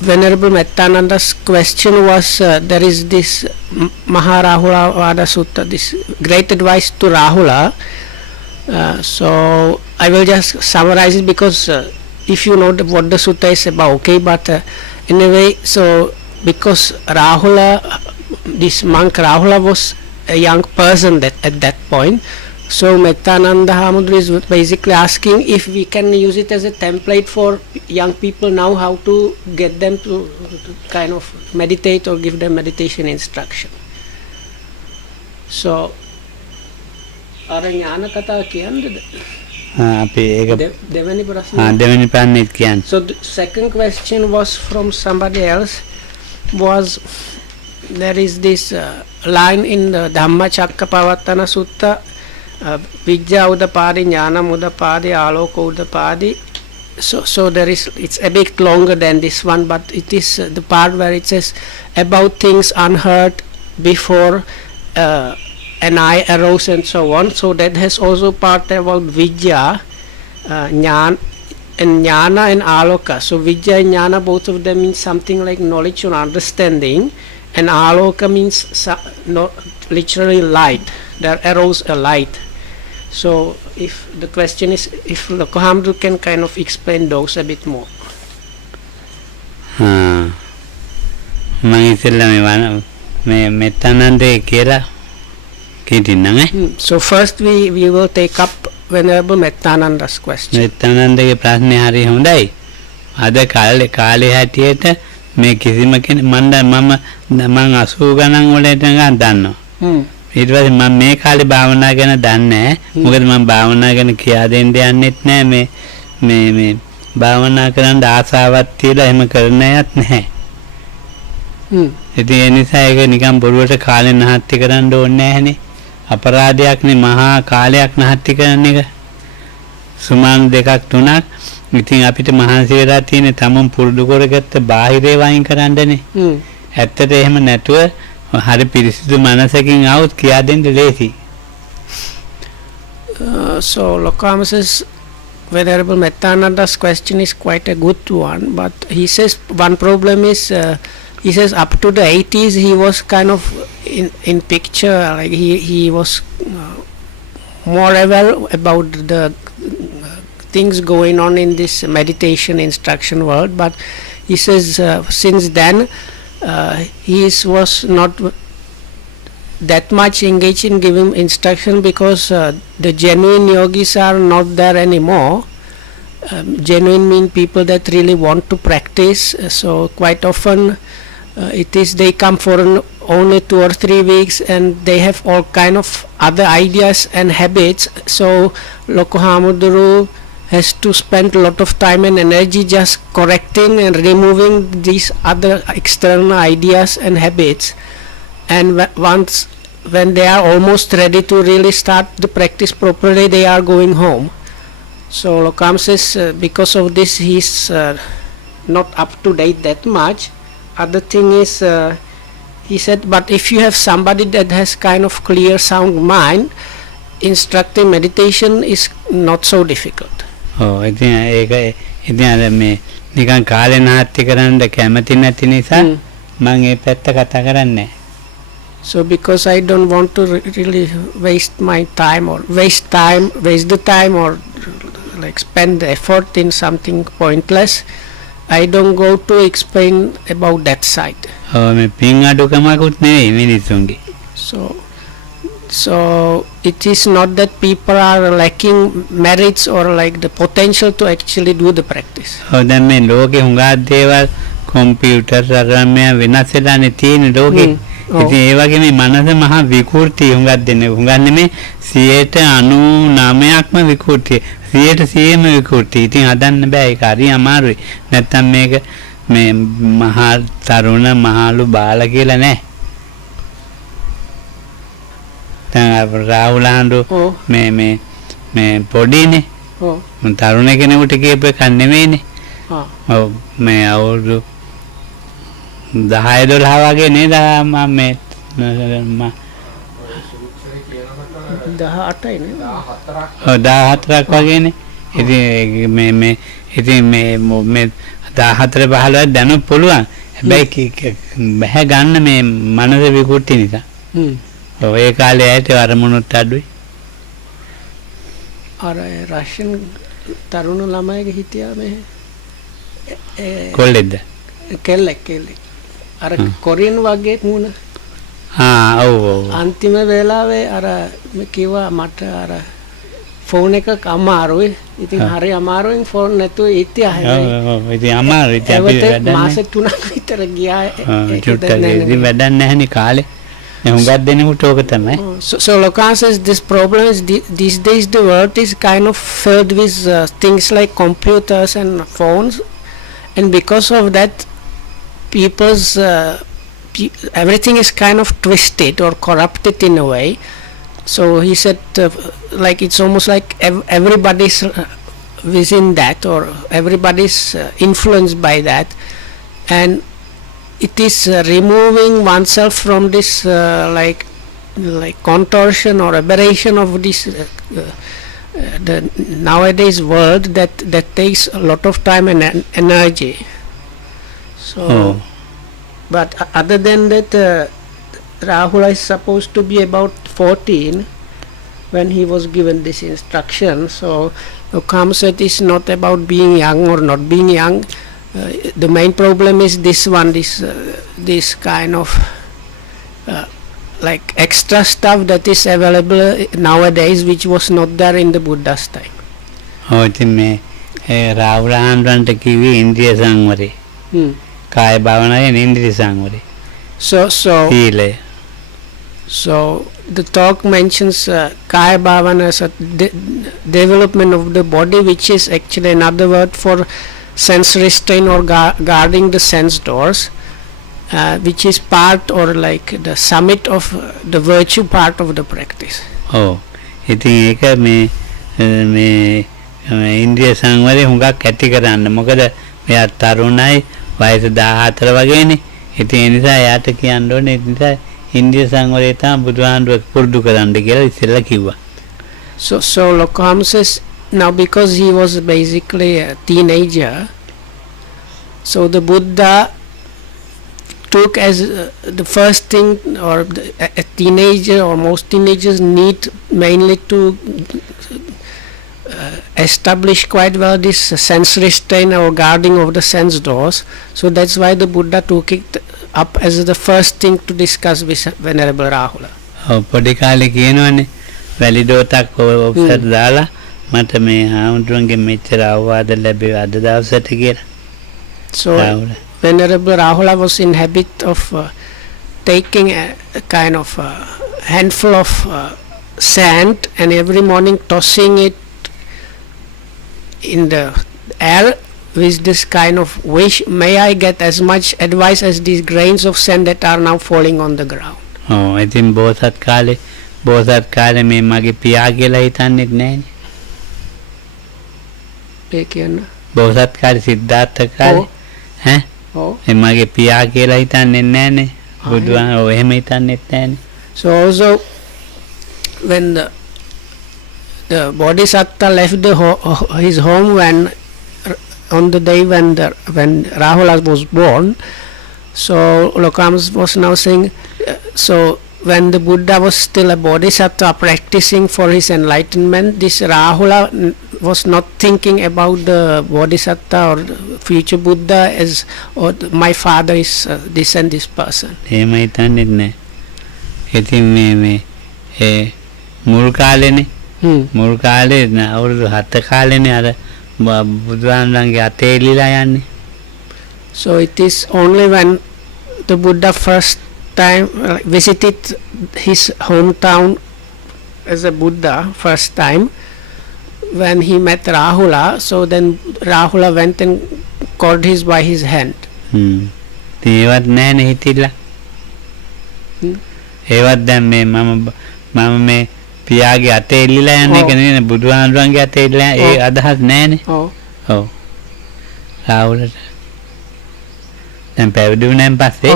Venerable Mettananda's question was there is this Maharahula Vada Sutta, this great advice to Rahula. So I will just summarize it because if you know what the sutta is about, okay, but anyway, so because Rahula, this monk Rahula was a young person at that point, so Mettananda Hamudra is basically asking if we can use it as a template for young people now, how to get them to kind of meditate or give them meditation instruction. So අර ඥාන කතා කියන්නේද? අපි ඒක දෙවෙනි ප්‍රශ්නේ. දෙවෙනි ප්‍රශ්නේ කියන්නේ. So the second question was from somebody else, was there is this line in the Dhammacakkappavattana Sutta, Vijja Udapadi, Jnana Udapadi, Aloka Udapadi. So there is, it's a bit longer than this one, but it is the part where it says about things unheard before an eye arose and so on. So that has also part about Vijja, Jnana and Aloka. So Vijja and Jnana, both of them mean something like knowledge or understanding, and Aloka means literally light. There arose a light. So if the question is, if Lokohamdu can kind of explain those a bit more. මම ඉතින් මේ මෙතනන්දේ කියලා So first we will take up Venerable Mettananda's question. මෙතනන්දගේ ප්‍රශ්නේ හරි හොඳයි. අද කාලේ හැටියට මේ කිසිම කෙනෙක් මම 80 ගණන් වලට දන්නවා. ඊට පස්සේ මම මේ කාලේ භාවනා ගැන දන්නේ නැහැ. මොකද මම භාවනා ගැන කියා දෙන්න යන්නෙත් නැහැ. මේ භාවනා කරන්න ආසාවක් තියලා එහෙම කරන්න යත් නැහැ. ඉතින් ඒ නිසා ඒක නිකන් බොරුවට කාලේ නහත්ති කරන්න ඕනේ නැහැනේ. අපරාධයක් නේ මහා කාලයක් නහත්ති කරන එක. සුමාන දෙකක් තුනක්. ඉතින් අපිට මහන්සි වෙලා තියෙන්නේ තමන් පුරුදු කරගත්ත බාහිරේ වයින් කරන්නනේ. ඇත්තට එහෙම නැතුව හරි පිරිසිදු මනසකින් આવුත් කියා දෙන්න ලේසි. So Lokama says Venerable Mettananda's question is quite a good one, but he says one problem is he says up to the 80s he was kind of in picture, like he was more aware about the things going on in this meditation instruction world, but he says since then he was not that much engaged in giving instruction because the genuine yogis are not there anymore. Genuine mean people that really want to practice. So quite often it is they come for only 2 or 3 weeks and they have all kind of other ideas and habits. So Lokohamuduru has to spend a lot of time and energy just correcting and removing these other external ideas and habits. And when they are almost ready to really start the practice properly, they are going home. So Lokam says because of this he is not up to date that much. Other thing is he said, but if you have somebody that has kind of clear sound mind, instructing meditation is not so difficult. ඉතින් ඒක ඉතින් අර මේ නිකන් කාලේ නාස්ති කරන්න කැමති නැති නිසා මම ඒ පැත්ත කතා කරන්නේ. So because I don't want to really waste my time or waste the time or like spend the effort in something pointless, I don't go to explain about that side. මේ පින් අඩුකමකුත් නෙවෙයි මිනිස්සුන්ගේ. So it is not that people are lacking merits or like the potential to actually do the practice. දැන් මේ ලෝකේ හුඟක් දේවල් computer රාමය වෙනස් වෙලානේ තියෙන ලෝකේ. ඉතින් ඒ වගේ මේ මනස මහා විකෘති හුඟක් දෙන්නේ. හුඟක් නෙමේ 99%ක්ම විකෘති. 100%ම විකෘති. ඉතින් හදන්න බෑ ඒක හරි අමාරුයි. නැත්තම් මේක මේ මහා තරුණ මහලු බාල කියලා නෑ. රාහුලහඳු මේ පොඩිනේ. තරුණ කෙනෙකුට කියපු එකක් නෙමෙයිනේ. ඔව් මේ අවුරුදු 10-12 වගේ නේද මම මේ 18යි නේ 14ක් වගේනේ. ඉතින් මේ 14 15 දැනුත් පුළුවන්. හැබැයි බෑ ගන්න මේ මනස විකෘති නිසා. ඔය කාලේ ඇයිට අරමුණුත් අඩුයි. අර රෂන් තරුණ ළමයිගේ හිටියා මේ කොල්ලෙක්ද? කෙල්ලෙක් අර කොරියන් වගේ මුණ ඔව් ඔව්. අන්තිම වෙලාවේ අර කිව්වා මට අර ෆෝන් එකක් අමාරුයි. ඉතින් හරි අමාරුවෙන් ෆෝන් නැතුව හිටියා හැබැයි. ඔව් ඉතින් අමාරුයි. ඉතින් අපි වැඩක් මාස 3ක් විතර ගියා. ඉතින් වැඩක් නැහැනේ කාලේ. හුඟක් දෙනෙකුට ඕක තමයි. So Lokan says this problem is these days the world is kind of filled with things like computers and phones, and because of that people's everything is kind of twisted or corrupted in a way. So he said like it's almost like everybody's within that, or everybody's influenced by that, and it is removing oneself from this like contortion or aberration of this the nowadays world that takes a lot of time and energy. So but other than that Rahula is supposed to be about 14 when he was given this instruction. So Lokam said it's not about being young or not being young. The main problem is this one, this kind of like extra stuff that is available nowadays, which was not there in the Buddha's time. ඉතින් මේ රාහුලහන්වන්ට කිව්වේ ඉන්ද්‍රිය සංවරේ. කාය භාවනාවේ ඉන්ද්‍රිය සංවරේ. So the talk mentions Kaya Bhavana as a development of the body, which is actually another word for sense restraint or guarding the sense doors, which is part or like the summit of the virtue part of the practice. ඉතින් ඒක මේ ඉන්ද්‍රිය සංවරේ හුඟක් ඇති කරන්න. මොකද මෙයා තරුණයි, වයස 14 වගේනේ. ඉතින් ඒ නිසා එයාට කියන්න ඕනේ නිසා ඉන්ද්‍රිය සංවරය තමයි බුදුහාමුදුරුවෝ පුරුදු කරන්න කියලා ඉස්සෙල්ලා කිව්වා. So Lokam says now because he was basically a teenager, so the Buddha took as the first thing, or a teenager or most teenagers need mainly to establish quite well this sense restraint or guarding of the sense doors. So that's why the Buddha took it up as the first thing to discuss with Venerable Rahula. පොඩි කාලේ කියනවනේ වැලිඩෝටක් ඔෆ්සර් දාලා මට මේ හාමුදුරන්ගේ මෙච්චර අවවාද ලැබෙව අද දවසට කියලා. So Venerable Rahula was in habit of taking a kind of handful of sand and every morning tossing it in the air with this kind of wish, may I get as much advice as these grains of sand that are now falling on the ground. ඉතින් බෝසත් කාලේ මේ මගේ පියා කියලා හිතන්නේත් නැහැනේ. ඒ කියන්නේ බෝසත් කාලේ සිද්ධාර්ථ කාලේ ඒ මගේ පියා කියලා හිතන්නේ නැහැනේ. බුදුහාම එහෙම හිතන්නේත් නැහැනේ. So also when the Bodhisattva left his home on the day when Rahula was born, so Lokam was now saying, so when the Buddha was still a Bodhisattva practicing for his enlightenment, this Rahula was not thinking about the Bodhisattva or the future Buddha as, or my father is this and this person. එහෙම හිතන්නේත් නැහැ. ඉතින් මේ මුල් කාලේනේ මුල් කාලේ අවුරුදු 7 කාලේනේ අර බුදුහාමුදුරන්ගේ අතේ එලිලා යන්නේ. So it is only when the Buddha first time visited his hometown as a Buddha first time, when he met Rahula, so then Rahula went and caught his by his hand. ඒවත් නැහැනේ හිතිලා. ඒවත් දැන් මේ මම මේ පියාගේ අතේ එල්ලලා යන්නේ කියන්නේ බුදුහාමුදුරන්ගේ අතේ එල්ලලා ඒ අදහස් නැහැනේ. ඔව්. රාහුලට දැන් පැවිදුණාන් පස්සේ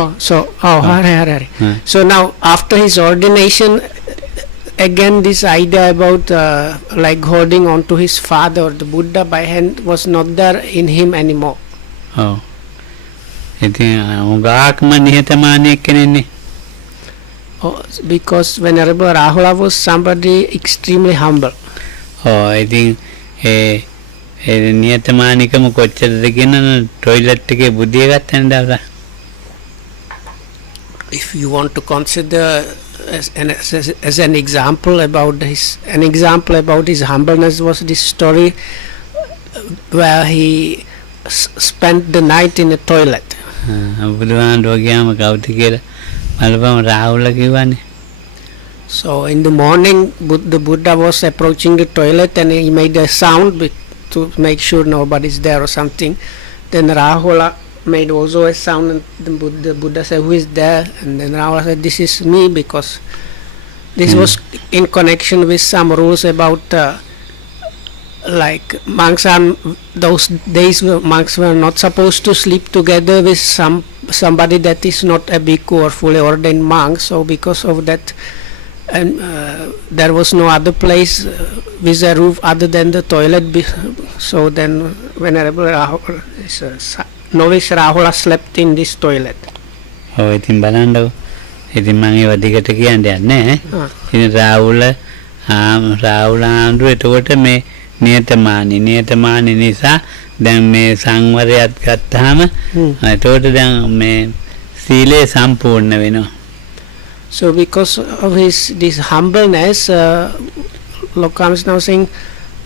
හරි. So now after his ordination, again this idea about like holding on to his father or the Buddha by hand was not there in him anymore. ඔව්. ඉතින් උගාක්ම නිහතමානී කෙනෙන්නේ. Oh, because Venerable Rahula was somebody extremely humble. ඔව්. ඉතින් ඒ නිහතමානීකම කොච්චරද කියන toilet එකේ බුදිය ගත්තනේ දවසක්. If you want to consider as an example about his humbleness was this story where he spent the night in a toilet. බුදුහාමුදුරුවෝ ගියාම කවුද කියලා බලපම රාහුල කිව්වනේ. So in the morning the Buddha was approaching the toilet and he made a sound to make sure nobody's there or something. Then Rahula made also a sound and the Buddha said, who is there? And then Rahula said, this is me, because this was in connection with some rules about like monks are, those days monks were not supposed to sleep together with somebody that is not a bhikkhu or fully ordained monk. So because of that, and there was no other place with a roof other than the toilet. So then Venerable Rahula, novice Rahula slept in this toilet. ඔව්. ඉතින් බලන්නකො. ඉතින් මම ඒව දිගට කියන්න යන්නේ නැහැ. ඉතින් රාහුල ආඳුර එතකොට මේ නියතමානී නිසා දැන් මේ සංවරයත් ගත්තාම එතකොට දැන් මේ සීලය සම්පූර්ණ වෙනවා. So because of this humbleness, Lokam is now saying,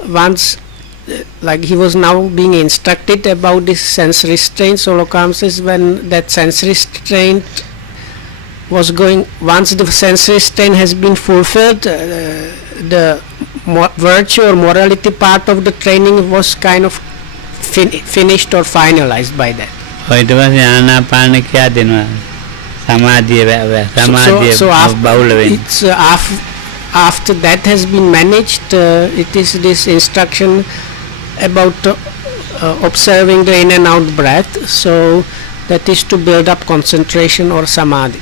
once like he was now being instructed about this sense restraint. So Lokam says when that sense restraint was going, once the sense restraint has been fulfilled, the virtue or morality part of the training was kind of finished or finalized by that. ඊට පස්සේ ආනාපාන කියා දෙනවා. සමාධිය බහුල වෙන්නේ. It's after that has been managed, it is this instruction about observing the in and out breath. So that is to build up concentration or samadhi.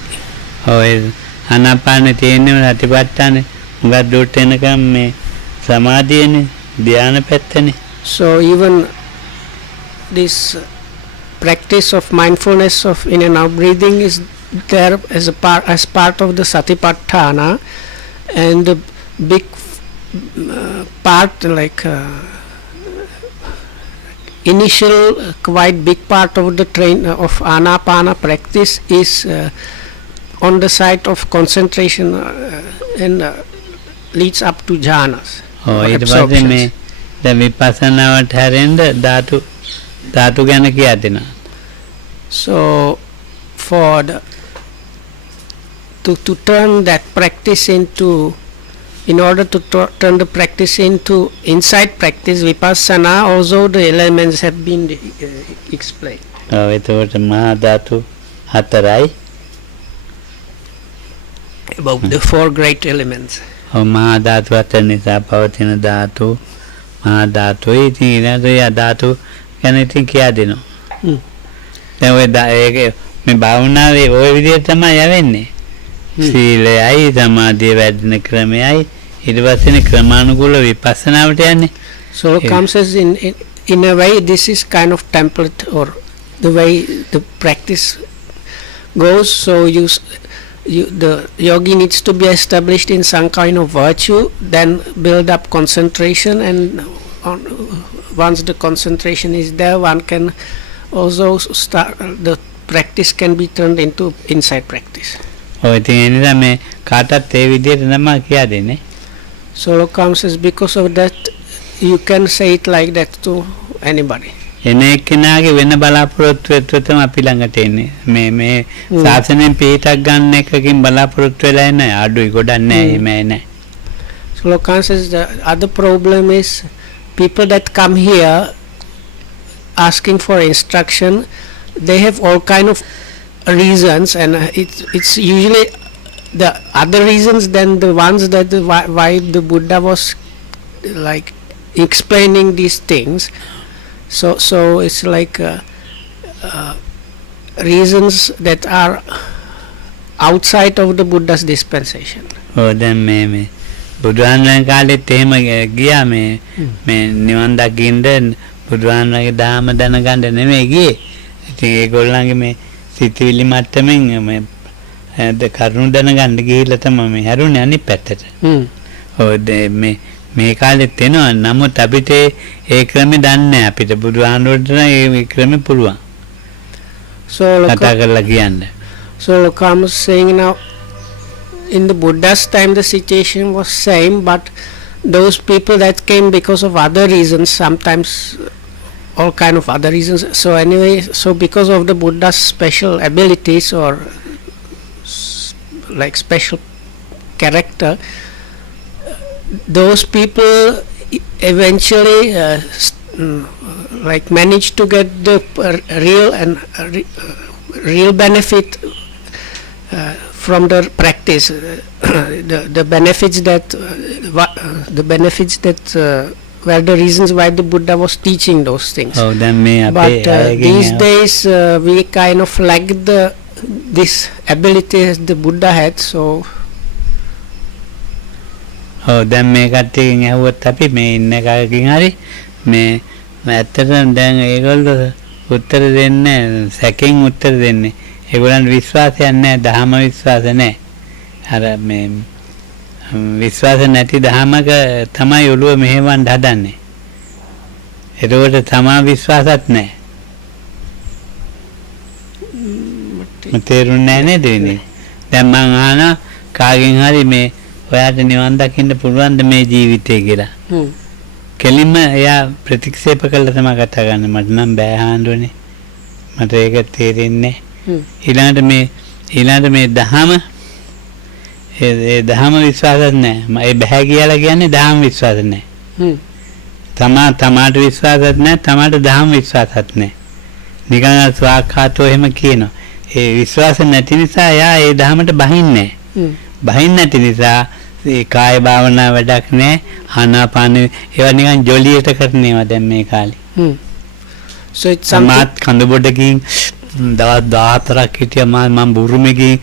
ඔය ආනාපාන තියෙන්නේ සතිපට්ඨානේ. උගත් දුට එනකම් මේ සමාධියනේ ධ්‍යාන පැත්තනේ. So even this practice of mindfulness of in and out breathing is there as part of the satipatthana, and the big part, like initial quite big part of the of anapana practice is on the side of concentration and leads up to jhanas. ඊට පස්සේ මේ දැන් විපස්සනාවට හැරෙන්න ධාතු ගැන කියා දෙනවා. So for to turn that practice into, in order to turn the practice into insight practice, vipassana, also the elements have been explained. එතකොට මහා ධාතු හතරයි. About the four great elements. මහා ධාතු හතර නිසා පවතින ධාතු මහා ධාතුයි. ඉතින් ඊළඟට ධාතු ගැන ඉතින් කියා දෙනවා. දැන් ඔය මේ භාවනාවේ ওই විදිහට තමයි යවෙන්නේ. සීලයයි සමාධිය වැඩින ක්‍රමයයි ඊට පස්සේ ක්‍රමානුකූල විපස්සනාවට යන්නේ. So comes as in a way this is kind of template, or the way the practice goes. So the yogi needs to be established in some kind of virtue, then build up concentration, and once the concentration is there, one can also start, the practice can be turned into insight practice. ඔය ඉතින් ඒ නිසා මේ කාටත් ඒ විදිහට තමයි කියා දෙන්නේ. So Lokam says because of that you can say it like that to anybody. එන එක්කෙනාගේ වෙන බලාපොරොත්තු තමයි අපි ළඟට එන්නේ. මේ ශාසනයෙන් පිටක් ගන්න එකකින් බලාපොරොත්තු වෙලා නැහැ. අඩුයි ගොඩක් නැහැ. එහෙමයි නැහැ. So Lokam says the other problem is people that come here asking for instruction, they have all kind of reasons, and it's usually the other reasons than the ones that why the Buddha was like explaining these things. So it's like reasons that are outside of the Buddha's dispensation. දැන් මේ බුදුහාමුදුරන් කාලෙත් එහෙම ගියා මේ නිවන් දකින්න බුදුහාමුදුරන්ගේ ධර්ම දැනගන්න නෙමෙයි ගියේ. ඉතින් ඒගොල්ලන්ගේ මේ සිතිවිලි මට්ටමින් මේ කරුණු දැනගන්න ගිහිල්ලා තමයි මේ හැරුණේ අනිත් පැත්තට. ඔය මේ කාලෙත් එනවා. නමුත් අපිට ඒ ක්‍රමෙ දන්නේ නැහැ. අපිට බුදුහාමුදුරට ඒ ක්‍රමෙ පුළුවන්. So කතා කරලා කියන්න. So Lokam is saying now, in the Buddha's time the situation was same, but those people that came because of other reasons, sometimes all kind of other reasons. So anyway, so because of the Buddha's special abilities or like special character, those people eventually like managed to get the real and real benefit from the practice, the benefits that were the reasons why the Buddha was teaching those things. Oh, then but these days we kind of lack this ability as the Buddha had. So දැන් මේ කට්ටියකින් ඇහුවත් අපි මේ ඉන්න එකකින් හරි මේ ඇත්තටම දැන් ඒගොල්ලෝ උත්තර දෙන්නේ සැකෙන් උත්තර දෙන්නේ. ඒගොල්ලන්ට විශ්වාසයක් නැහැ, ධර්ම විශ්වාස නැහැ. අර මේ විශ්වාස නැති ධර්මක තමයි ඔළුව මෙහෙවන්න හදන්නේ. ඒකට තමා විශ්වාසත් නැහැ. තේරුන්නේ නැහැ නේද ඉන්නේ? දැන් මං අහනවා කාගෙන් හරි මේ ඔයාට නිවන් දකින්න පුළුවන්ද මේ ජීවිතේ කියලා. කෙලින්ම එයා ප්‍රතික්ෂේප කළා තමයි කතා කරන්නේ. මට නම් බෑ හාන්දුනේ. මට ඒක තේරෙන්නේ නැහැ. ඊළඟට මේ දහම ඒ දහම විශ්වාසත් නැහැ. ඒ බෑ කියලා කියන්නේ දහම විශ්වාස නැහැ. තමාට විශ්වාසත් නැහැ, තමාට දහම විශ්වාසත් නැහැ. නිකන් ස්වාක්ඛාතෝ එහෙම කියනවා. ඒ විශ්වාස නැති නිසා එයා ඒ දහමට බහින්නේ නැහැ. බහින්නේ නැති නිසා ඒ කාය භාවනා වැඩක් නැහැ. ආනාපාන ඒවා නිකන් ජොලියට කරනවා දැන් මේ කාලේ. So it's something කඳු බොඩකින් දවස් 14ක් හිටියා මම බුරුමේ ගිහින්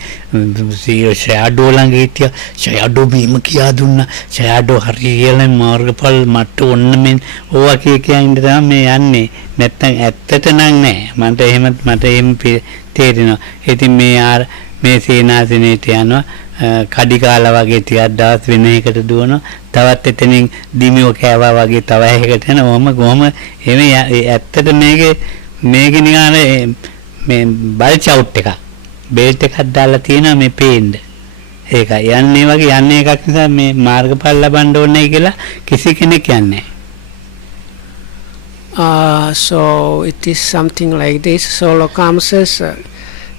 ෂැඩෝ ළඟ හිටියා. ෂැඩෝ බීම කියා දුන්නා. ෂැඩෝ හරියලා මාර්ගඵල මට ඔන්න මෙන් ඕවා කිය ඉඳ තමයි මේ යන්නේ. නැත්තම් ඇත්තට නම් නෑ. මට එහෙම තේරෙනවා. ඉතින් මේ සීනාසනෙට යනවා. කඩි කාලා වගේ ටිකක් දවස් වෙන එකට දුවනවා. තවත් එතනින් දිමියෝ කෑවා වගේ තව එකකට යනවා. කොහොම එමේ ඇත්තට මේකේ නිකන් මේ බල්ච් අවුට් එක බේල්ට් එකක් දාලා තියෙනවා මේ පේන්න. ඒක යන්නේ වගේ යන්නේ එකක් නිසා මේ මාර්ගඵල ලබන්න ඕනේ කියලා කිසි කෙනෙක් යන්නේ නැහැ. So it is something like this. So Lokam says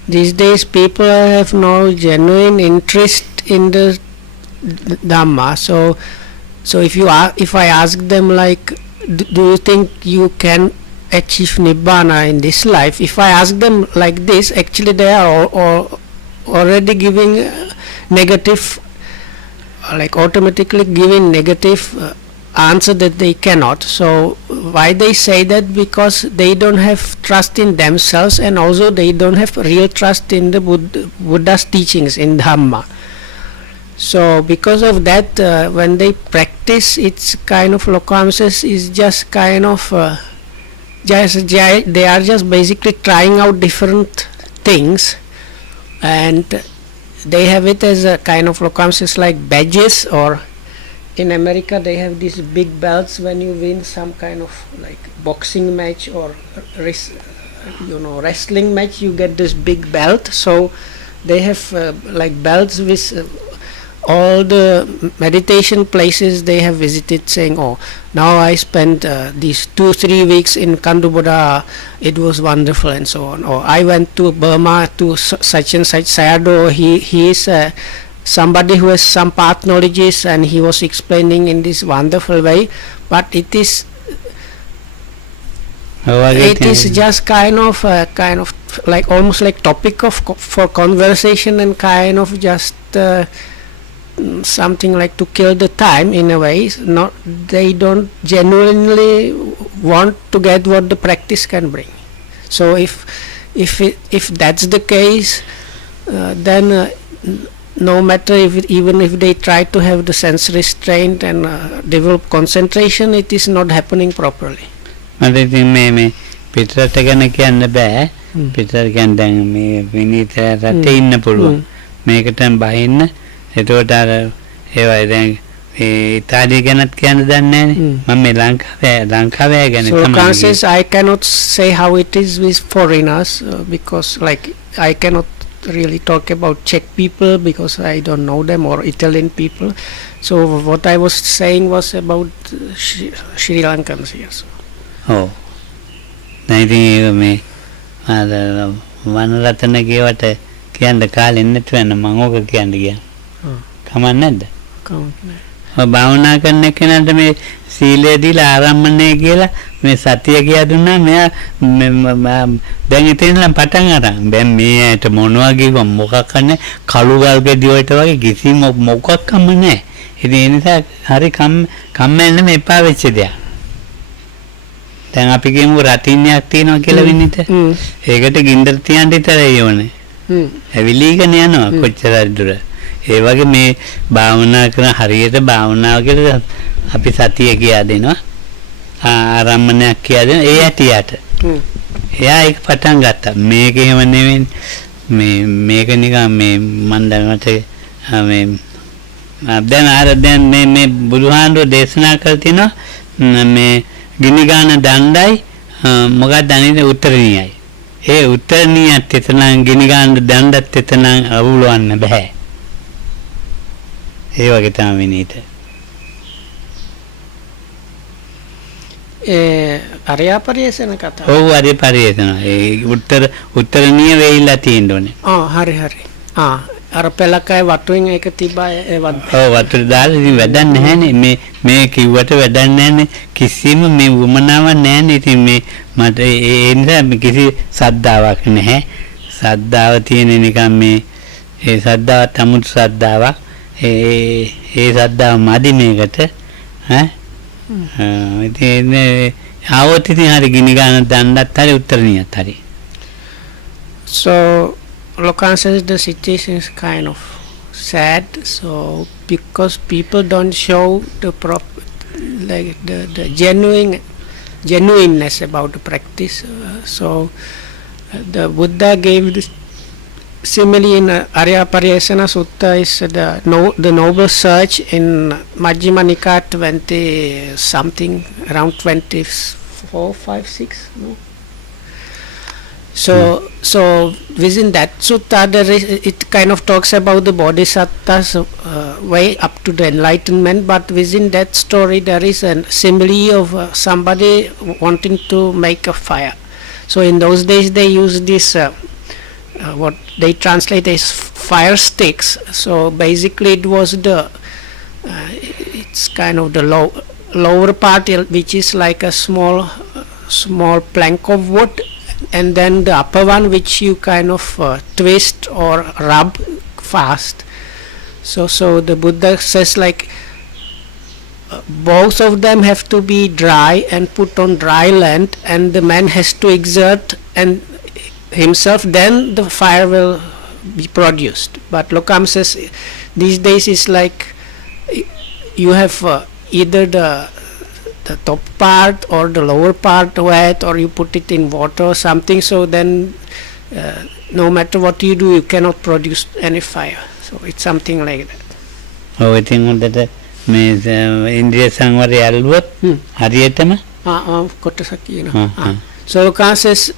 these days people have no genuine interest in the Dhamma. So if I ask them like, do you think you can achieve Nibbana in this life? If I ask them like this, actually they are already giving negative, like automatically giving negative answer that they cannot. So why they say that? Because they don't have trust in themselves, and also they don't have real trust in the Buddha's teachings in Dhamma. So because of that, when they practice, it's kind of Lokam says is just kind of they are just basically trying out different things, and they have it as a kind of Lokam says like badges, or in America they have these big belts when you win some kind of like boxing match or wrestling match, you get this big belt. So they have like belts with all the meditation places they have visited, saying, oh, now I spent these 2-3 weeks in Kanduboda, it was wonderful, and so on. Or I went to Burma to such and such Sayadaw, he is somebody who has some path knowledges, and he was explaining in this wonderful way. But it is just kind of like almost like topic for conversation, and kind of just something like to kill the time in a way. Not, they don't genuinely want to get what the practice can bring. So if that's the case, then no matter even if they try to have the sense restraint and develop concentration, it is not happening properly. මට ඉතින් මේ පිටරට ගැන කියන්න බෑ. පිටර කියන්නේ දැන් මේ විනීත රටේ ඉන්න පුළුවන්. මේකට බහින්න. එතකොට අර ඒවයි දැන් ඒ ඉතාලිය ගැනත් කියන්න දන්නේ නැනේ. මම මේ ලංකාවේ ගැන So තමයි. Lokan says I cannot say how it is with foreigners because like I cannot really talk about Czech people because I don't know them, or Italian people. So what I was saying was about Sri Lankans here. So. ඔව්. දැන් ඉතින් මේ අර වනරතන කියවට කියන්න කාලෙ නැති වෙන මම ඕක කියන්න ගියා. කමක් නැද්ද? භාවනා කරන කෙනාට මේ සීලය දීලා ආරම්භණය කියලා මේ සතිය කියා දුන්නා මෙයා දැන් ඉතින්නම් පටන් අරන් දැන් මේ ඇට මොනවා කිව්ව මොකක් නැහැ කළු ගල් ගෙඩි වලට වගේ කිසිම මොකක්ම නැහැ. ඉතින් ඒ නිසා හරි කම්මැලි නෙමෙයි එපා වෙච්ච දෙයක්. දැන් අපි කියමු රතින්යක් තියෙනවා කියලා විනිත. ඒකට ගින්දර තියන්න විතරයි ඕනේ. ඇවිලීගෙන යනවා කොච්චර දුර. ඒ වගේ මේ භාවනා කරන හරියට භාවනාව කියලා අපි සතිය කියා දෙනවා. ආරම්මණයක් කියා දෙනවා. ඒ ඇටියට. එයා ඒක පටන් ගත්තා. මේක එහෙම නෙවෙයි. මේක නිකන් මේ මන් දැනට මේ දැන් මේ බුදුහාමුදුරේ දේශනා කළ තිනවා මේ ගිනි ගන්න දණ්ඩයි මොකක්ද අනිත් උත්තරණියයි. ඒ උත්තරණියත් එතන ගිනි ගන්න දණ්ඩත් එතන අවුලවන්න බෑ. ඒ වගේ තමයි විනීත. අරයා පරිේෂණ කතා. ඔව් අරේ පරිේෂණ. ඒ උත්තරණිය වෙයිලා තියෙන්න ඕනේ. හරි. අර පෙලකයි වටුවෙන් එක තිබා ඔව් වතුර දාලා ඉතින් වැඩක් නැහැනේ මේ කිව්වට වැඩක් නැහැනේ කිසිම මේ වමනාවක් නැහැනේ ඉතින් මේ මට ඒ නිසා කිසි සද්දාවක් නැහැ සද්දාව තියෙන නිකන් මේ ඒ සද්දාව තමුතු සද්දාවක් ඒ සද්දාව මදි මේකට ඉතින් ආවොත් ඉතින් හරි ගිනි ගන්න දණ්ඩත් හරි උත්තරණියත් හරි. So Lokan says the situation is kind of sad, so because people don't show the the genuineness about the practice, so the Buddha gave this simile in Arya Pariyesana Sutta is the noble search in Majjhima Nikaya 20 something around 24, 5, 6. No? So within that sutta it kind of talks about the bodhisattva's way up to the enlightenment, but within that story there is a simile of somebody wanting to make a fire. So in those days they used this what they translate as fire sticks. So basically it was it's kind of the lower part which is like a small plank of wood, and then the upper one which you kind of twist or rub fast. So the Buddha says like both of them have to be dry and put on dry land, and the man has to exert and himself, then the fire will be produced. But Lokam says these days is like you have either the top part or the lower part wet, or you put it in water or something, so then no matter what you do you cannot produce any fire. So it's something like that. I think that මේ ඉන්ද්‍රිය සංවරය අල්ලුවොත් හරියටම කොටසක් කියනවා. So Lokan says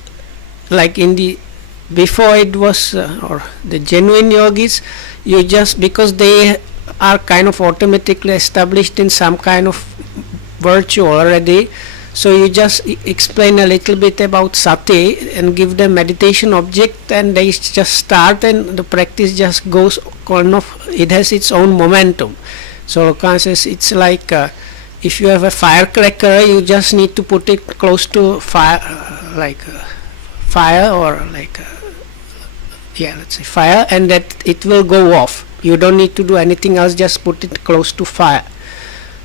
like in the before it was or the genuine yogis, you just because they are kind of automatically established in some kind of virtue already, so you just explain a little bit about sati and give them meditation object, and they just start and the practice just goes kind of, it has its own momentum. So Lokan says it's like if you have a firecracker, you just need to put it close to fire, like fire or like let's say fire, and that it will go off. You don't need to do anything else, just put it close to fire.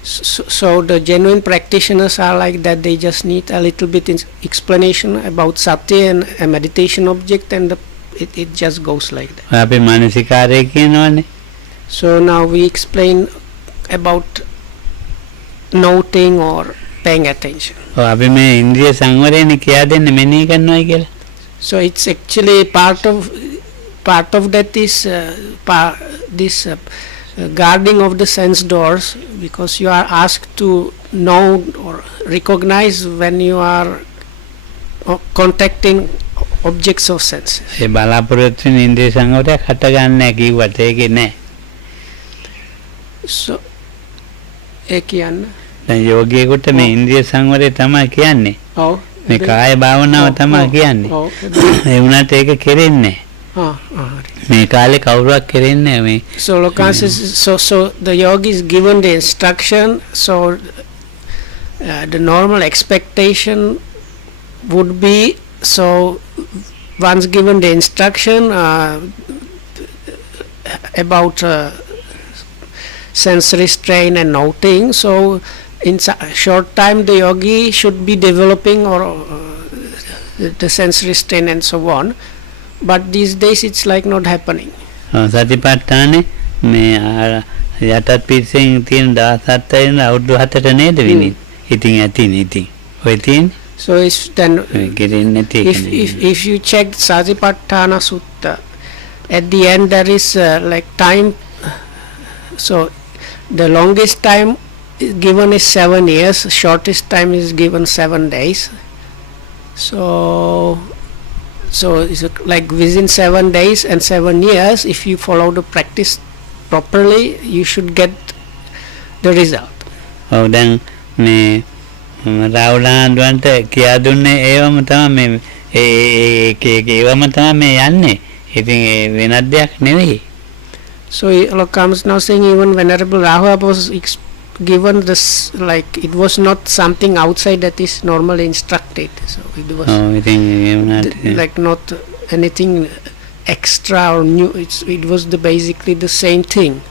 So the genuine practitioners are like that. They just need a little bit explanation about sati and a meditation object, and it just goes like that. අපි මානසිකාරය කියනවනේ. So now we explain about noting or paying attention. අපි මේ ඉන්ද්‍රිය සංවරයනේ කියා දෙන්නේ මෙනෙහි කරනවා කියලා. So it's actually part of that is this guarding of the sense doors, because you are asked to know or recognize when you are contacting objects of senses. ඒ බලාපොරොත්තු වෙන ඉන්ද්‍රිය සංවරයක් හට ගන්න නැහැ කිව්වට ඒකේ නැහැ. So ඒ කියන්න. දැන් යෝගියෙකුට මේ ඉන්ද්‍රිය සංවරය තමයි කියන්නේ. ඔව්. මේ කාය භාවනාව තමයි කියන්නේ. ඔව්. ඒ වුණාට ඒක කෙරෙන්නේ හරි. මේ කාලේ කවුරුවක් කෙරෙන්නේ නැහැ මේ. So Lokan says, so the yogi is given the instruction, so the normal expectation would be, so once given the instruction about sensory strain and noting, so in short time the yogi should be developing or the sensory strain and so on, but these days it's like not happening. සතිපට්ඨානේ මේ යටත් පිටින් තියෙන 17 වෙන අවුරුදු 7ට නේද වෙන්නේ. ඉතින් ඇතිනේ ඉතින්. ඔය තියෙන්නේ. So then if you check Satipatthana Sutta, at the end there is like time, so the longest time given is 7 years, shortest time is given 7 days. So it's like within 7 days and 7 years, if you follow the practice properly, you should get the result. ඔව් දැන් මේ රාහුලහන්වන්ට කියා දුන්නේ ඒවම තමයි මේ ඒවම තමයි මේ යන්නේ. ඉතින් ඒ වෙනත් දෙයක් නෙවෙයි. So Lokam is now saying even Venerable Rahula was given this, like it was not something outside that is normally instructed. So it was like not anything extra or new. It was basically the same thing.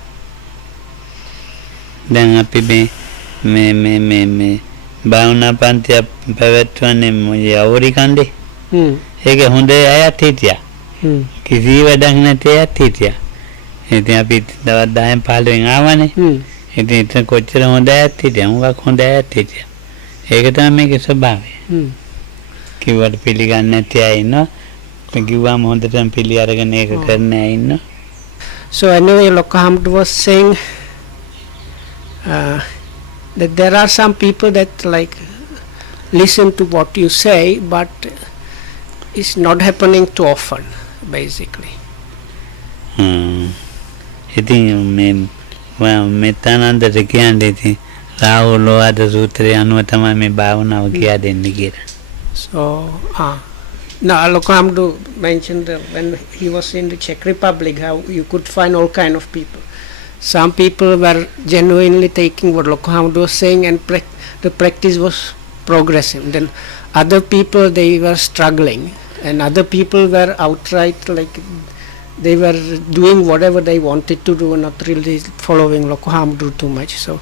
දැන් අපි මේ භාවනා පන්තිය පැවැත්වන්නේ මොයේ අවුරි කන්දේ. ඒක හොඳ අයත් හිටියා. කිසි වැඩක් නැති අයත් හිටියා. ඉතින් අපි දවස් 10න් 15න් ආවනේ. ඉතින් එතන කොච්චර හොඳ අයත් හිටියා. මොකක් හොඳ අයත් හිටියා. ඒක තමයි මේකේ ස්වභාවය. කිව්වට පිළිගන්නේ නැති අය ඉන්නවා. කිව්වම හොඳටම පිළි අරගෙන ඒක කරන අය ඉන්නවා. So anyway, Lokhamd was saying that there are some people that like listen to what you say, but it's not happening too often, basically. ඉතින් මෙතනන්දට කියන්නේ ඉතින් රාහුලෝවාද සූත්‍රය අනුව තමයි මේ භාවනාව කියා දෙන්නේ කියලා. So now Lokhamdu mentioned when he was in the Czech Republic how you could find all kind of people. Some people were genuinely taking what Lokhamdu was saying, and the practice was progressive. Then other people, they were struggling, and other people were outright like they were doing whatever they wanted to do, not really following Lokhamdu too much. So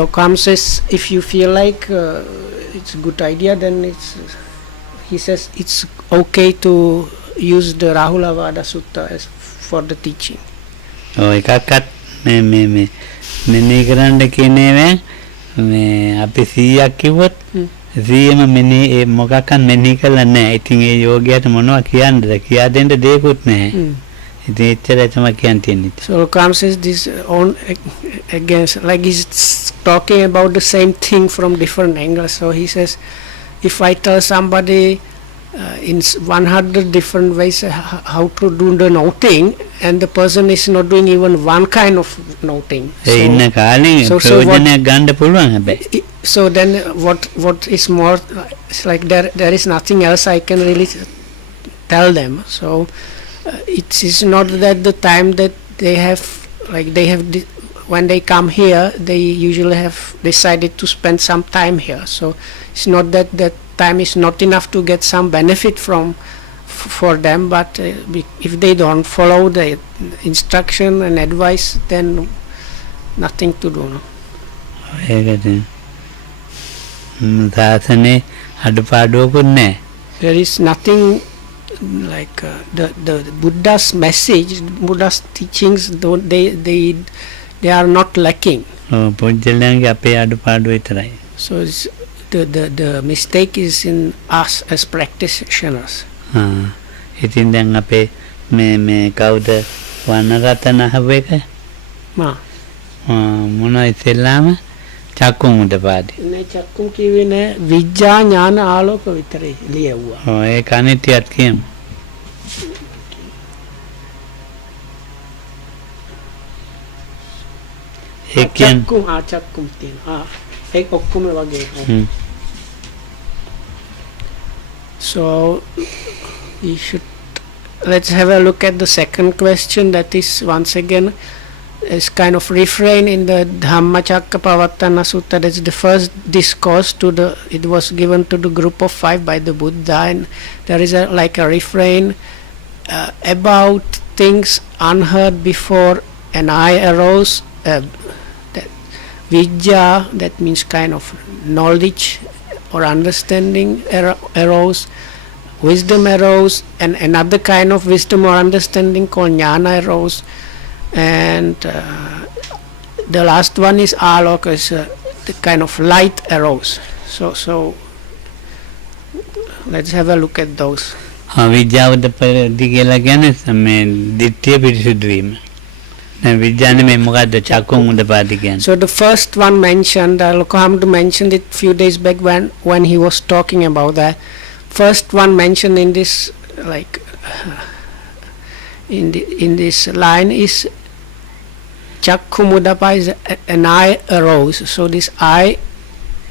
Lokham says if you feel like it's a good idea, then he says it's okay to use the Rahulavada Sutta as for the teaching. එකක්වත් මෙනෙහි කරන්න කියන්නේ මේ අපි 100ක් කිව්වොත් 100ම මෙනෙහි මොකක්වත් මෙනෙහි කරලා නැහැ. ඉතින් ඒ යෝගියාට මොනවා කියන්නද? කියා දෙන්න දෙයක්වත් නැහැ. ඉතින් එච්චරයි තමයි කියන්න තියෙන්නේ. So Lokam says this on against, like he's talking about the same thing from different angles. So he says if I tell somebody in 100 different ways how to do the noting, and the person is not doing even one kind of noting, so then what is more, it's like there is nothing else I can really tell them. So it is not that the time that they have, like they have when they come here, they usually have decided to spend some time here. So it's not that time is not enough to get some benefit for them, but if they don't follow the instruction and advice, then nothing to do. No? There is nothing like the Buddha's message, Buddha's teachings, they are not lacking. So it's the mistake is in us as practitioners. ඉතින් දැන් අපේ මේ කවුද වනරතන අහුව එක මා මොනවා ඉස්සෙල්ලාම චක්කුම් උදපාදි. නෑ චක්කුම් කිව්වේ නෑ විඥා ඥාන ආලෝක විතරයි ලියවුවා. ඔව් ඒක අනිත්‍යත් කියමු. ඒ කියන්නේ චක්කුම් තියෙනවා. ඒක ඔක්කොම වගේ. So we should let's have a look at the second question, that is once again is kind of refrain in the Dhammacakkappavattana Sutta. That's the first discourse it was given to the group of 5 by the Buddha, and there is like a refrain about things unheard before an eye arose, that Vijja, that means kind of knowledge or understanding arose, wisdom arose, and another kind of wisdom or understanding called jnana arose, and the last one is aloka, is the kind of light arose. So let's have a look at those. විද්‍යාවද පරිදි කියලා කියන්නේ මේ දිට්ඨිය පිරිසුදු වීම. දැන් විද්‍යාවේ මේ මොකද්ද චක්කුම් උදපාදි කියන්නේ? So the first one mentioned, Lokohamdu mentioned it few days back when he was talking about that. First one mentioned in this like in this line is Chakkumudapa is an eye arose. So this eye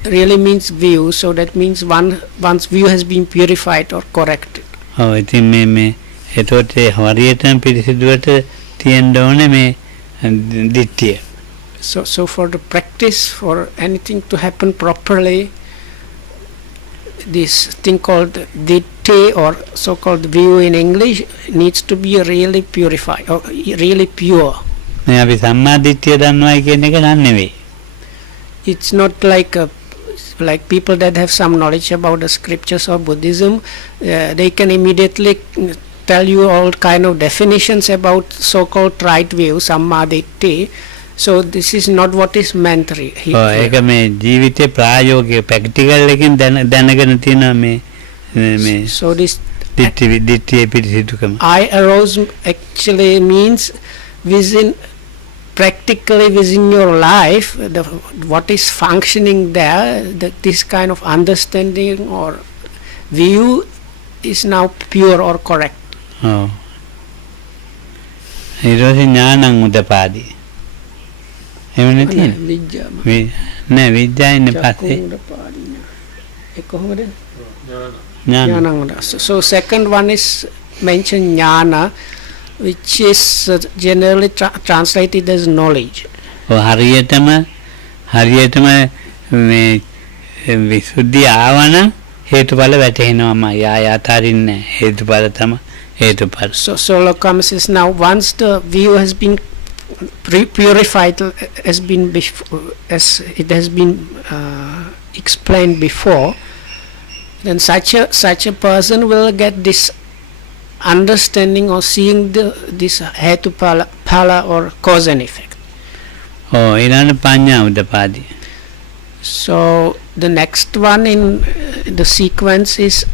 really means view. So that means one's view has been purified or corrected. ඔව් ඉතින් මේ එතකොට හරියටම පිරිසිදුවට තියෙන්න ඕනේ මේ දිට්ඨිය. So for the practice, for anything to happen properly, this thing called ditti or so-called view in English needs to be really purified or really pure. මේ අපි සම්මා දිට්ඨිය දන්නවයි කියන එක නෙවෙයි. It's not like people that have some knowledge about the scriptures of Buddhism, they can immediately tell you all kind of definitions about so-called right view, samma ditti. So this is not what is meant here. ඒක මේ ජීවිතේ ප්‍රායෝගික practical එකෙන් දැනගෙන තියෙනවා මේ So this දිට්ඨිය පිරිසිදුකම. I arose actually means practically within your life, what is functioning there, this kind of understanding or view is now pure or correct. ඔව් ඊළඟ ඥානං උදපාදි. එහෙම නැතිනේ. නෑ විද්‍යාවෙන් පස්සේ ඒ කොහොමද? ඥාන. So second one is mentioned jnana, which is generally translated as knowledge. ඔව් හරියටම මේ විසුද්ධිය ආවනම් හේතුඵල වැටෙනවාම යායතරින්නේ හේතුඵල තමයි හේතුඵල. So Lokam says now once the view has been purified as it has been explained before, then such a person will get this understanding or seeing this hetupala or cause and effect. Oh, ඊළඟ පඤ්ඤා උදපාදි. So the next one in the sequence is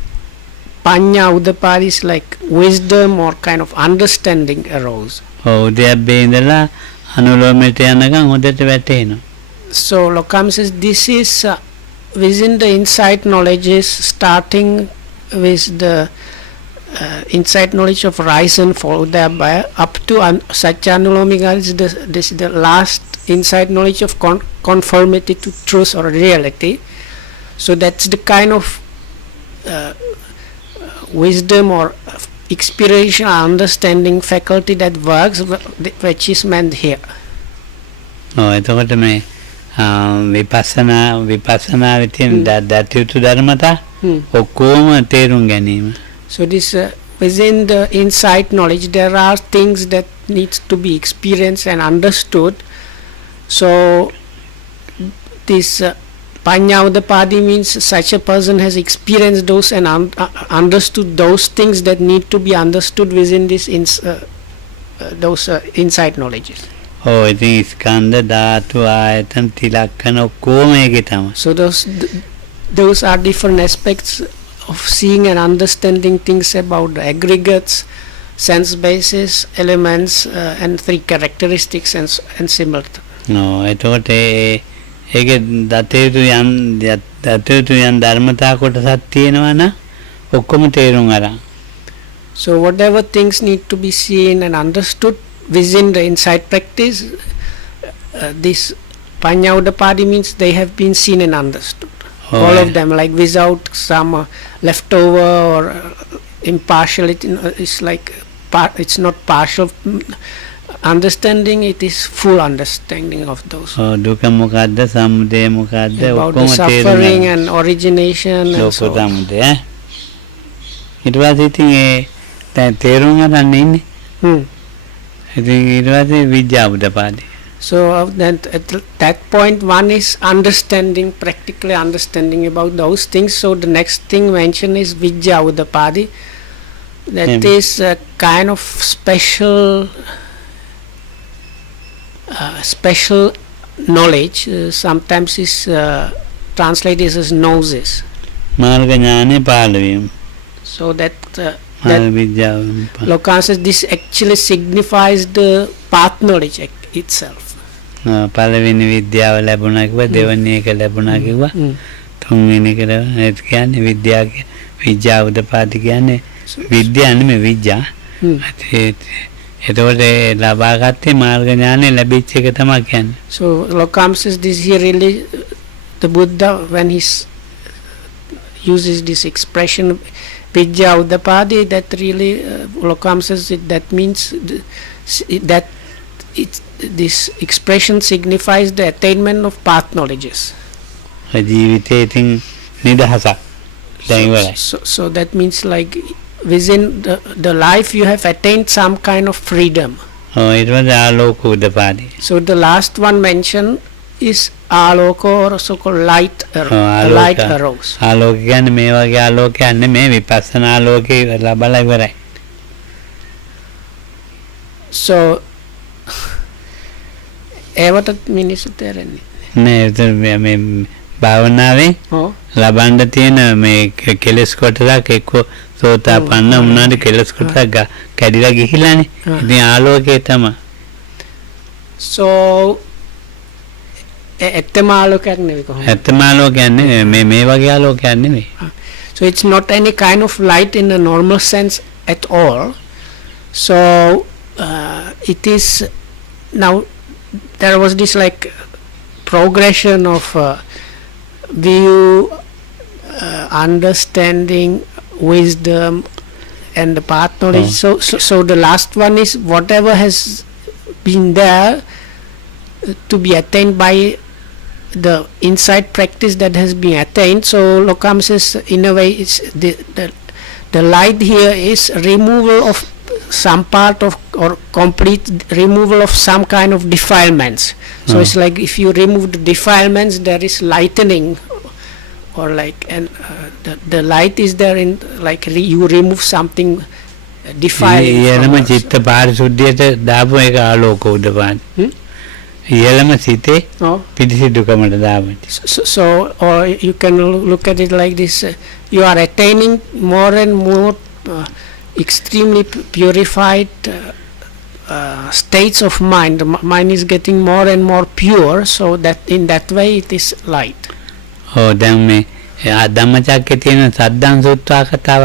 Panya Udapadi, is like wisdom or kind of understanding arose. උදයබ්බේ ඉඳලා අනුලෝමයට යනකම් හොඳට වැටෙනවා. So Lokam says this is within the insight knowledge is starting with the insight knowledge of rise and fall thereby up to Satyanulomika is this is the last insight knowledge of conformity to truth or reality. So that's the kind of wisdom or experiential understanding faculty that works, which is meant here. එතකොට මේ විපස්සනාවේ තියෙන දත්‍යුතු ධර්මතා ඔක්කොම තේරුම් ගැනීම. So this within the insight knowledge there are things that needs to be experienced and understood. So this Panya Udapadi means such a person has experienced those and understood those things that need to be understood within this those insight knowledges. ඔව් ඉතින් ස්කන්ධ ධාතු ආයතන තිලක්කන ඔක්කොම ඒකේ තමයි. So those are different aspects of seeing and understanding things about the aggregates, sense basis, elements, and three characteristics and similar. එතකොට ඒකේ දතේතු යම් ධර්මතා කොටසක් තියෙනවා නම් ඔක්කොම තේරුම් අරන්. So whatever things need to be seen and understood within the insight practice, this Panya Uddapadi means they have been seen and understood. All of them, like without some leftover or impartiality. It's like it's not partial understanding, it is full understanding of those. දුක මොකද්ද සමුදය මොකද්ද about the ඔක්කොම suffering and origination and so on. සමුදය ඊට පස්සේ ඉතින් ඒ දැන් තේරුම් ගන්න ඉන්නේ ඉතින් ඊට පස්සේ විද්‍යා උදපාදි. So then at that point one is understanding, practically understanding about those things. So the next thing mentioned is Vidya Uddapadi. That is a kind of special knowledge. Sometimes is translated as gnosis. මාර්ග ඥානෙ පහළ වීම. So that විද්‍යාව Lokan says this actually signifies the path knowledge itself. පළවෙනි විද්‍යාව ලැබුණා කිව්වා දෙවෙනි එක ලැබුණා කිව්වා තුන්වෙනි එකට ඒත් කියන්නේ විද්‍යා උදපාදි කියන්නේ විද්‍යාව නෙමෙයි විද්‍යා. එතකොට ලබා ගත්තේ මාර්ග ඥානෙ ලැබිච්ච එක තමයි කියන්නේ. So Lokam says this here really the Buddha when he uses this expression Vidya Uddapadi, that really Lokam says that means that this expression signifies the attainment of path knowledges. ජීවිතේ ඉතින් නිදහසක් දැන් ඉවරයි. So that means like within the life you have attained some kind of freedom. ඊට පස්සේ ආලෝක උදපාදි. So the last one mentioned is aloko or so called light arrows. ආලෝක කියන්නේ මේ වගේ ආලෝකයක් නෙමෙයි විපස්සනා ආලෝකේ ලබලා ඉවරයි. So ඒවට මිනිස්සු තේරෙන්නේ නෑ මේ භාවනාවේ ලබන්න තියෙන මේ කෙලස් කොටසක් එක්ක සෝතාපන්න වුණාට කෙලස් කොටසක් කැඩිලා ගිහිලානේ. ඉතින් ආලෝකේ තමයි. So ඇත්තම ආලෝකයක් නෙවෙයි කොහොමද? ඇත්තම ආලෝකයක් නෙවෙයි මේ වගේ ආලෝකයක් නෙවෙයි. So it's not any kind of light in a normal sense at all. So it is now there was this like progression of view, understanding, wisdom, and the path knowledge. So the last one is whatever has been there to be attained by the insight practice that has been attained. So Lokam says in a way it's the light here is removal of some part of or complete removal of some kind of defilements. So it's like if you remove the defilements there is lightening or like and the light is there in like you remove something defiling. ඊළම චිත්ත පාරිශුද්ධියට දාපු එක ආලෝක උදපාදි. ඊළම සිතේ පිටිසිදුකමට දාපු. So or you can look at it like this, you are attaining more and more extremely purified states of mind. The mind is getting more and more pure, so that in that way it is light. දැන් මේ ධම්මචක්කේ තියෙන සද්දාන් සූත්‍රා කතාව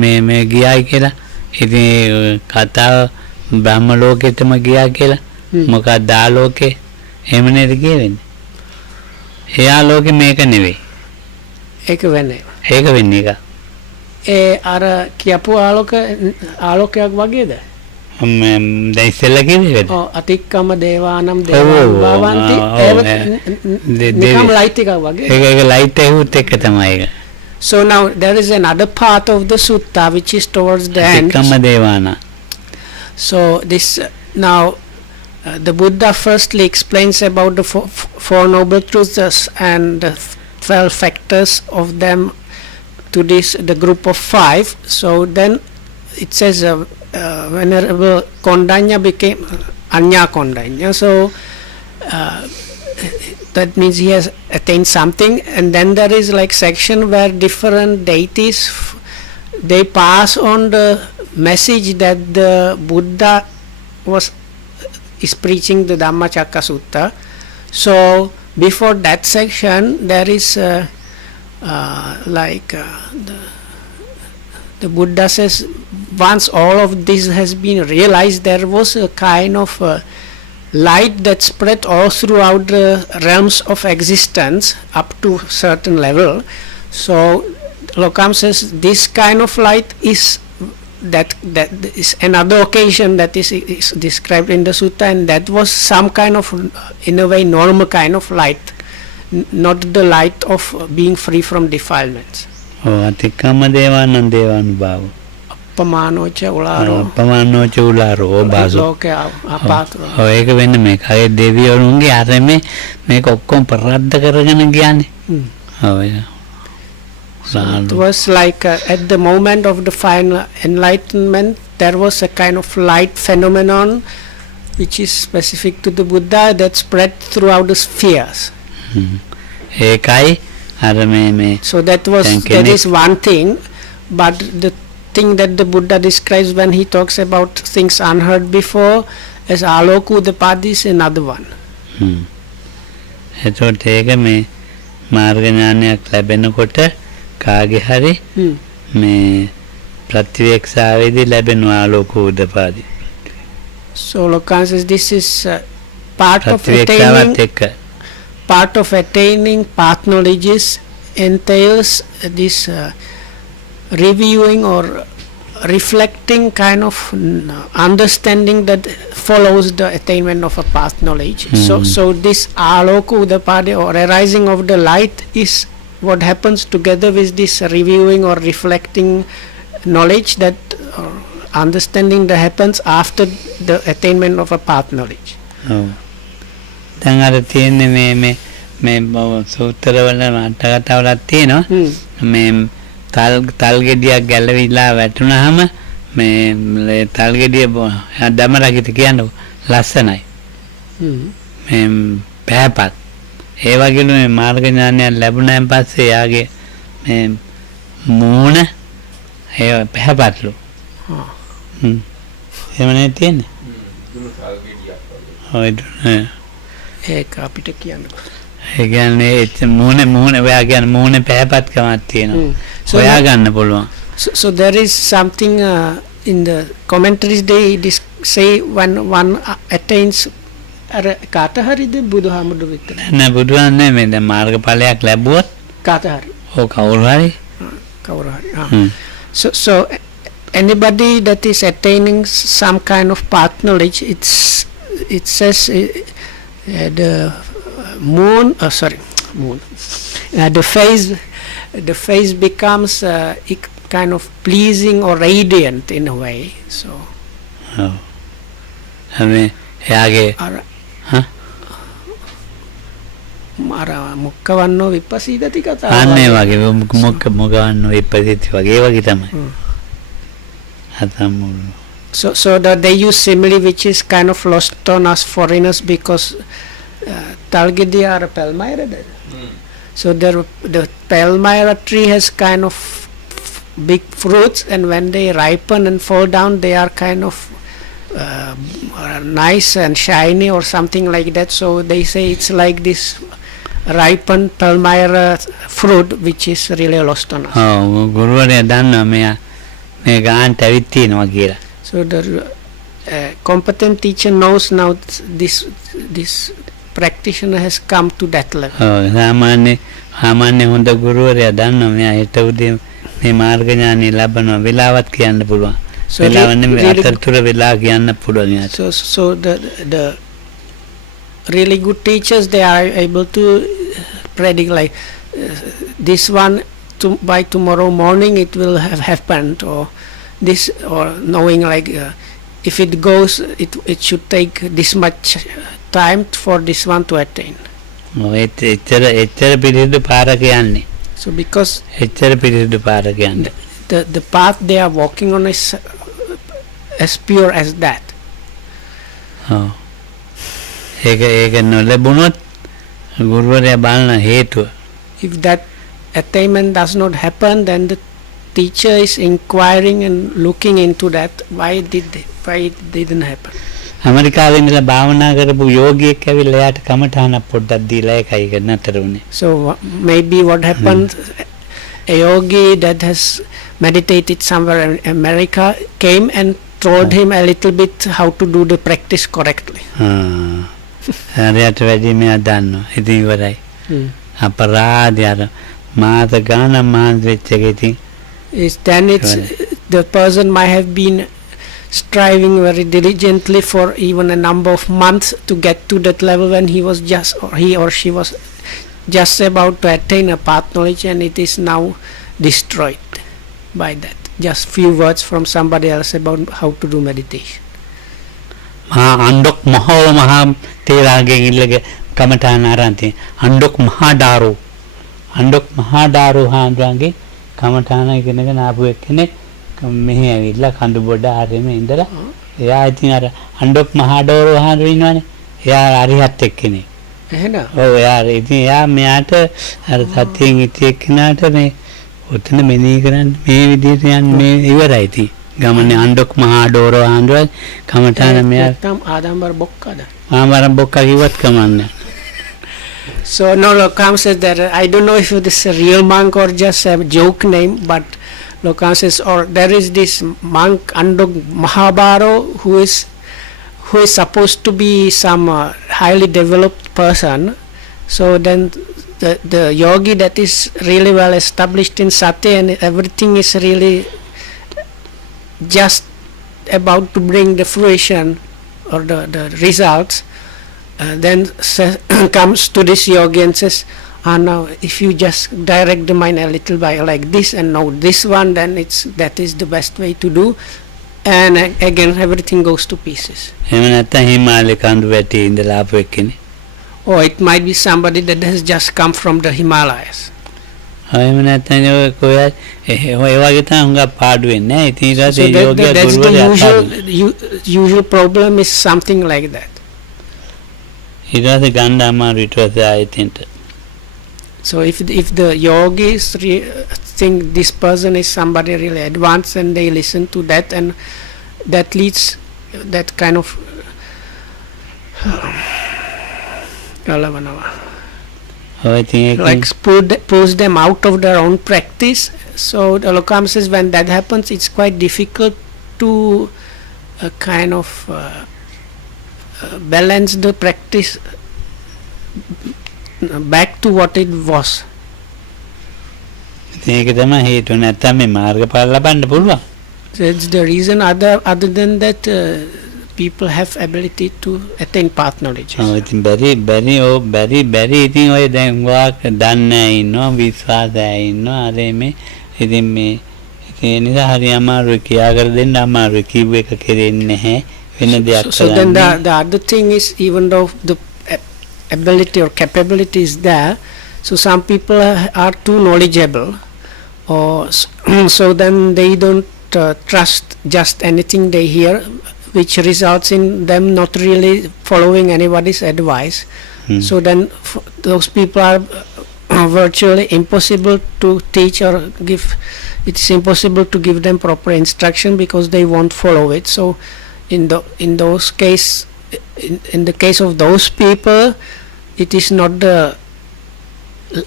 මේ ගියායි කියලා. ඉතින් කතාව බ්‍රහ්ම ලෝකෙටම ගියා කියලා. මොකක්ද ආලෝකේ? එහෙම නේද කියවෙන්නේ? ඒ ආලෝකේ මේක නෙවෙයි. ඒක වෙන්නේ. ඒක වෙන්නේ එක. අර කියපු ආලෝකයක් වගේද? දැන් ඉස්සෙල්ලා කිව්වේ ඒකද? අතික්කම දේවානම් දේවාන්ති නිකම් ලයිට් එකක් වගේ. ඒක ලයිට් එකත් එක්ක තමයි ඒක. So now there is another part of the sutta which is towards the end. අතික්කම දේවාන. So this now the Buddha firstly explains about the four noble truths and the 12 factors of them to the group of 5. So then it says Venerable Kondanya became Anya Kondanya. So that means he has attained something. And then there is like section where different deities they pass on the message that the Buddha is preaching the Dhammacakka Sutta. So before that section there is the Buddha says once all of this has been realized, there was a kind of light that spread all throughout the realms of existence up to certain level. So Lokam says this kind of light is that is another occasion that is described in the sutta, and that was some kind of, in a way, normal kind of light, not the light of being free from defilements. අතික්කම දේවානන් දේවානුභාව අපමානෝච උලාරෝ අපමානෝච උලාරෝ බාසෝ ලෝකේ අපාතෝ. ඔය ඒක වෙන්නේ මේකයි දෙවිවරුන්ගේ අරමේ මේක ඔක්කොම ප්‍රරද්ධ කරගෙන ගියානේ. ඔය So it was like at the moment of the final enlightenment, there was a kind of light phenomenon which is specific to the Buddha that spread throughout the spheres. ඒකයි අර මේ So that is one thing, but the thing that the Buddha describes when he talks about things unheard before as Alokudapada is another one. එතකොට ඒක මේ මාර්ග ඥානයක් ලැබෙනකොට කාගේ හරි මේ ප්‍රතිවේක්ෂාවේදී ලැබෙනවා ආලෝකෝදපාදි. So Lokan says this is part of attaining path knowledges entails this reviewing or reflecting kind of understanding that follows the attainment of a path knowledge. So this aloka udapada or arising of the light is what happens together with this reviewing or reflecting knowledge, that understanding that happens after the attainment of a path knowledge. දැන් අර තියෙන්නේ මේ සූත්‍රවල අටකතාවලක් තියෙනවා මේ තල් ගෙඩියක් ගැලවිලා වැටුනහම මේ තල් ගෙඩිය දමරකිට කියන්නකො ලස්සනයි මේ පැහැපත් ඒ වගේම මේ මාර්ග ඥානය ලැබුණාන් පස්සේ යාගේ මේ මූණ ඒ පැහැපත්ලු එහෙමනේ තියෙන්නේ ඒක අපිට කියන්නකො ඒ කියන්නේ මූණ ඔයා කියන්නේ මූණේ පැහැපත්කමක් තියෙනවා හොයා ගන්න පුළුවන්. So there is something in the commentaries they say when one attains අර කාට හරිද බුදුහාමුදුරු විතර නෑ බුදුහාම නෙමෙයි දැන් මාර්ගඵලයක් ලැබුවොත් කාට හරි ඔව් කවුරු හරි so anybody that is attaining some kind of path knowledge, it says the moon the face becomes kind of pleasing or radiant in a way. So එයාගේ මාර මුක්කවන්නෝ විපස්සීදති කතා අනේ වගේ මුක්කවන්නෝ විපස්සීති වගේ වගේ තමයි අතමුළු. So that they use simile which is kind of lost on us foreigners because Talgedi are a palmyra. So the palmyra tree has kind of big fruits, and when they ripen and fall down, they are kind of nice and shiny or something like that. So they say it's like this ripened palmyra fruit which is really lost on us. ගුරුවරයා දන්නවා මේ ගාන්ට ඇවිත් තියෙනවා කියලා. So the competent teacher knows now this practitioner has come to that level. සාමාන්‍ය හොඳ ගුරුවරයා දන්නවා මෙයා හිත උදේ මේ මාර්ග ඥානෙ ලබනවා වෙලාවත් කියන්න පුළුවන්. අතරතුර වෙලා කියන්න පුළුවන්. So the really good teachers, they are able to predict like this one by tomorrow morning it will have happened, or this, or knowing like if it goes it should take this much time for this one to attain. එච්චර පිළිදු පාරක යන්නේ. So because එච්චර පිළිදු පාරක යන්නේ. The path they are walking on is as pure as that. ඒක නොලැබුණොත් ගුරුවරයා බලන හේතුව. If that attainment does not happen, then the teacher is inquiring and looking into that. Why it didn't happen? ඇමරිකාවේ ඉඳලා භාවනා කරපු යෝගියෙක් ඇවිල්ලා එයාට කමඨානක් පොඩ්ඩක් දීලා ඒකයි ඒක නතර වුනේ. So maybe what happened, a yogi that has meditated somewhere in America came and told him a little bit how to do the practice correctly. හරියට වැඩි මෙයා දන්නවා. ඉතින් ඉවරයි. අපරාධය අර මාස ගානක් මහන්සි වෙච්ච එක ඉතින් Then it's the person might have been striving very diligently for even a number of months to get to that level when he or she was just about to attain a path knowledge, and it is now destroyed by that. Just few words from somebody else about how to do meditation. අණ්ඩොක් මහා තේරාගෙන් ඉල්ලගේ කමඨාන ආරන්ති අණ්ඩොක් මහා ඩාරු හාමුදුරන්ගේ කමඨාන ඉගෙනගෙන ආපු එක්කෙනෙක් මෙහි ඇවිල්ලා කඳු බොඩ ආරෙම ඉඳලා එයා ඉතින් අර අණ්ඩොක් මහා ඩාරු හාමුදුරුවෝ ඉන්නවනේ එයා අරිහත් එක්කෙනෙක් එහෙනම් ඔව් එයා ඉතින් එයා මෙයාට අර සත්‍යයෙන් ඉති එක්කෙනාට මේ ඔතන මෙනෙහි කරන්න මේ විදිහට යන්නේ මේ ඉවරයි ඉතින් ගමනේ අණ්ඩොක් මහා ඩාරු හාමුදුරුවෝ කමඨාන මෙයා ආදම්බර බොක්කද ආමරම් බොක්කා කිව්වත් කමන්නේ. So no, Lokam says that I don't know if this is a real monk or just a joke name, but Lokam says, or there is this monk Andok Mahabaro who is supposed to be some highly developed person. So then the yogi that is really well established in sati and everything is really just about to bring the fruition or the results. Then comes to this yogi and says, now if you just direct the mind a little by like this and now this one, then that is the best way to do, and again everything goes to pieces. එහෙම නැත්නම් හිමාලය කඳු වැටි ඉඳලා ආපු එක්කනේ. Or it might be somebody that has just come from the Himalayas. එහෙම නැත්නම් ඔය කොහේ ඔය වගේ තමයි හුඟක් පාඩු වෙන්නේ. ඉතින් ඊට පස්සේ යෝගියා that's the ගුරුවරයා usual problem is something like that. ඊට පස්සේ ගන්න අමාරු ඊට පස්සේ ආයෙත්. So if the yogis think this person is somebody really advanced and they listen to that, and that leads that kind of like pulls them out of their own practice. So the Lokam says when that happens, it's quite difficult to kind of balance the practice back to what it was. ඒක තමයි හේතුව. නැත්නම් මේ මාර්ගඵල ලබන්න පුළුවන්. So it's the reason. Other than that, people have ability to attain path knowledge. ඔව් ඉතින් බැරි ඉතින් ඔය දැන් වාක් දන්නේ ඉන්නවා විශ්වාසය ඉන්නවා අර මේ ඉතින් මේ ඒ නිසා හරි අමාරුයි කියා කර දෙන්න අමාරුයි කිව්ව එක කෙරෙන්නේ නැහැ වෙන දෙයක් So then the other thing is, even though the ability or capability is there, so some people are too knowledgeable, or so then they don't trust just anything they hear, which results in them not really following anybody's advice. So then those people are virtually impossible to teach or give. It's impossible to give them proper instruction because they won't follow it. So in the case of those people, it is not the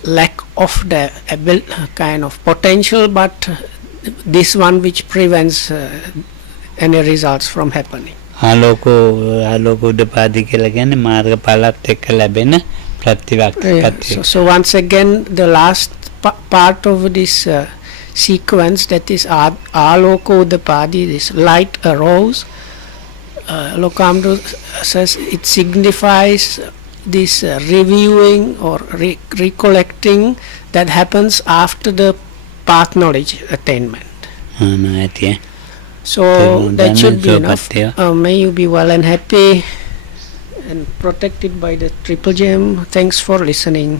lack of the kind of potential, but this one which prevents any results from happening. උඩපාදි කියලා කියන්නේ මාර්ගඵලත් එක්ක ලැබෙන ප්‍රතිවක්ති. So once again, the last part of this sequence, that is Aloko Udapadi, this light arose. Lokamdo says it signifies this reviewing or recollecting that happens after the path knowledge attainment. So that should be enough. May you be well and happy and protected by the Triple Gem. Thanks for listening.